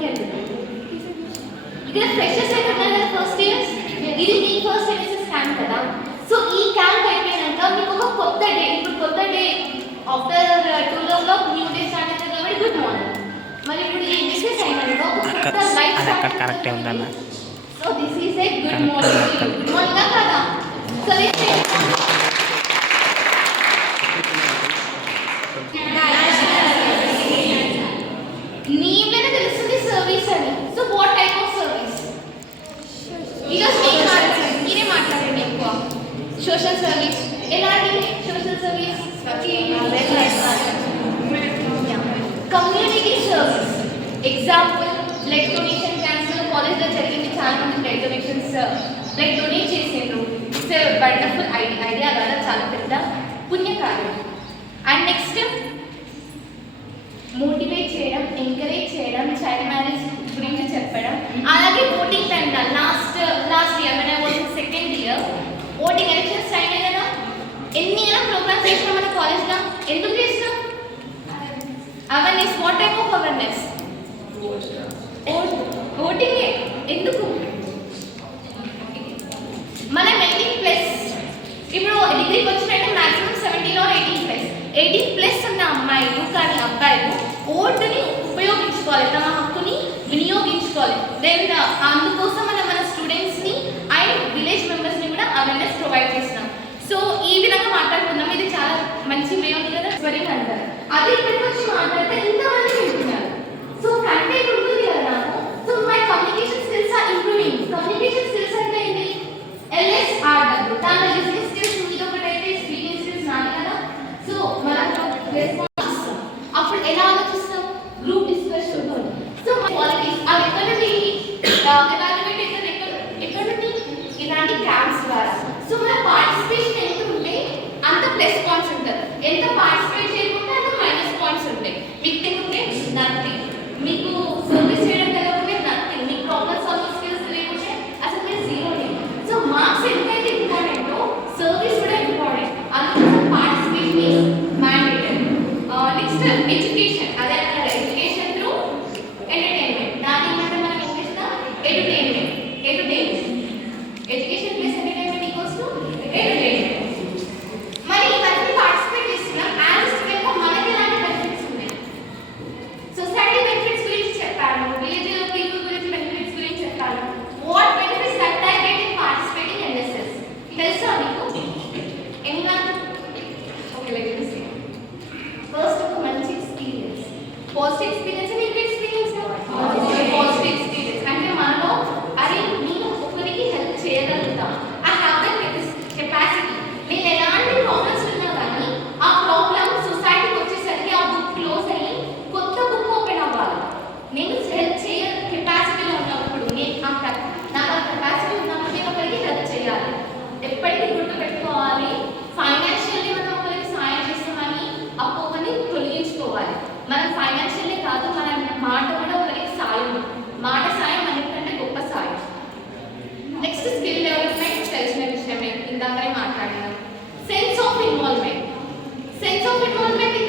లోకి వెళ్తున్నాం. ఇక్కడ ఫ్రెషర్స్ అయిపోతున్నారు కదా ఫస్ట్ ఇయర్స్, ఇది మీ ఫస్ట్ సెమిస్టర్ క్యాంప్ కదా. సో ఈ క్యాంప్ అయిపోయాక మీకు ఒక కొత్త డే, ఇప్పుడు కొత్త day after 2 o'clock new day start అవుతుంది కాబట్టి గుడ్ మార్నింగ్. మరి ఇప్పుడు ఈ డిస్కస్ అయినాక ఒక కొత్త లైఫ్ స్టార్ట్ కరెక్టే ఉందన్న. So this is a good morning. Good morning కదా. సో నీవేనా తెలుస్తుంది సర్వీస్ అని. So what type of service? ఈరోజు మీరే మాట్లాడండి ఎక్కువ. సోషల్ సర్వీస్ ఎలాంటి social service? Community service. Example blood donation క్యాంప్స్లో కాలేజ్లో జరిగింది, చాలా మంది బ్లడ్ డొనేషన్స్ బ్లడ్ డొనేట్ చేసిండ్రు. ఇట్స్ ఎ వండర్ఫుల్ ఐడియా కదా, చాలా పెద్ద పుణ్యకార్యం. అండ్ నెక్స్ట్ మోటివేట్ చేయడం, ఎంకరేజ్ చేయడం, చైల్డ్ మ్యారేజ్ గురించి చెప్పడం. అలాగే ఓటింగ్ టైం లాస్ట్ ఇయర్ మన voting second year voting elections time కదా, ఎన్ని ప్రోగ్రామ్స్ చేసినాం మన కాలేజ్లో. ఎందుకు చేసినాం? Awareness. What type of awareness? ఓటింగే. ఎందుకు? మనం 18+, ఇప్పుడు డిగ్రీకి వచ్చినట్టే మ్యాక్సిమం 17 or 18+. 18+ ఉన్న అమ్మాయిలు కానీ అబ్బాయిలు ఓటుని ఉపయోగించుకోవాలి, తమ హక్కుని వినియోగించుకోవాలి. దెన్ అందుకోసం మన స్టూడెంట్స్ని అండ్ విలేజ్ మెంబర్స్ని కూడా అవేర్నెస్ ప్రొవైడ్ చేస్తున్నాం. సో ఈ విధంగా మాట్లాడుకుందాం. ఇది చాలా మంచి వే ఉంది కదా, స్వరింగ్ అంటారు. అది ఇక్కడికి వచ్చి మాట్లాడితే ఇంతమంది వింటున్నారు. సో కంటెంట్ ఉంటుంది కదా నాకు. So my communication skills are improving. Communication skills అంటే ఏంటి? LSRW. దాని లిసనింగ్ స్కిల్స్ మీద ఒకటైతే స్పీకింగ్ స్కిల్స్ నాది కదా. సో మనం రెస్పాన్స్ అప్పుడు ఎలా ఆలోచిస్తాం? గ్రూప్ డిస్కషన్ ఉంటుంది. సో క్వాలిటీస్ అవి ఎక్కడ నుండి ఎవాల్యుయేట్ అవుతారు? ఎక్కడ నుండి? ఇలాంటి క్యాంప్స్ ద్వారా. సో మన పార్టిసిపేషన్ ఎంత ఉంటే అంత ప్లస్ పాయింట్స్ ఉంటుంది, ఎంత పార్టిసిపేట్ చేయకుంటే అంత మైనస్ పాయింట్స్ ఉంటాయి. మీకు తెలియకుంటే నథింగ్, మీకు సర్వీస్ చేయడం తెలియకుంటే నథింగ్, మీకు ప్రాబ్లమ్ సాల్వింగ్ స్కిల్స్ తెలియకుంటే అసలు మీరు జీరో. సో మార్క్స్ ఎంతైతే ఇంపార్టెంటో సర్వీస్ కూడా ఇంపార్టెంట్. అందుకోసం participation is mandatory. Next education. అదే అన్నారు ఎడ్యుకేషన్ త్రూ ఎంటర్టైన్మెంట్. దాని ఏమంటే మనం ఇంగ్లీష్లో edutainment. Education plus entertainment equals to entertainment. మరి ఇవన్నీ పార్టిసిపేట్ చేస్తున్నాం. యాజ్ స్టూడెంట్గా మనకి ఎలాంటి బెనిఫిట్స్ ఉన్నాయి? సొసైటీ బెనిఫిట్స్ గురించి చెప్పాను, విలేజ్ పీపుల్ గురించి బెనిఫిట్స్ గురించి చెప్పాను. What benefits that I get in participating NSS తెలుసా మీకు? ఇంకా okay, let me say. First ఒక మంచి experience, positive experience. Negative experience? Positive experience అంటే మనలో అరే నేను ఒకరికి హెల్ప్ చేయగలుగుతా, ఐ హ్యావ్ దట్ కెపాసిటీ. నేను ఎలాంటి ప్రాబ్లమ్స్ ఉన్నా కానీ ఆ ప్రాబ్లమ్ సొసైటీకి వచ్చేసరికి ఆ బుక్ క్లోజ్ అయ్యి కొత్త బుక్ ఓపెన్ అవ్వాలి. నేను హెల్ప్ చేయ కెపాసిటీలో ఉన్నప్పుడు, నాకు ఆ కెపాసిటీ ఉన్నప్పుడు నేను ఒకరికి హెల్ప్ చేయాలి. ఎప్పటికీ గుర్తుపెట్టుకోవాలి, ఫైనాన్షియల్లీ మనం ఒకరికి సాయం చేస్తామని అపోహని తొలగించుకోవాలి. మనం ఫైనాన్షియల్లీ కాదు, మన మాట కూడా ఒకరికి సాయం, మాట సాయం అన్నిటికంటే గొప్ప సాయం. Next skill development. తెలిసిన విషయమే, ఇందాకనే మాట్లాడినాం. Sense of involvement. Sense of involvement